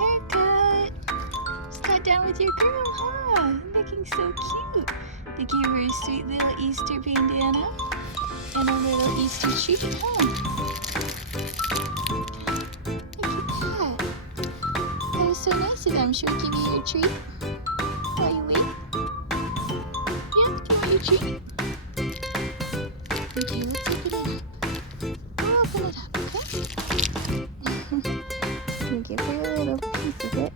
haircut. Sat down with your groom, huh? Looking so cute. They gave her a sweet little Easter bandana and a little Easter treat, huh? Look at that. That was so nice of them. Should we give you your treat while you wait? Yeah, do you want your treat? Okay, let's open it up. We'll open it up, okay? We'll give her a little piece of it.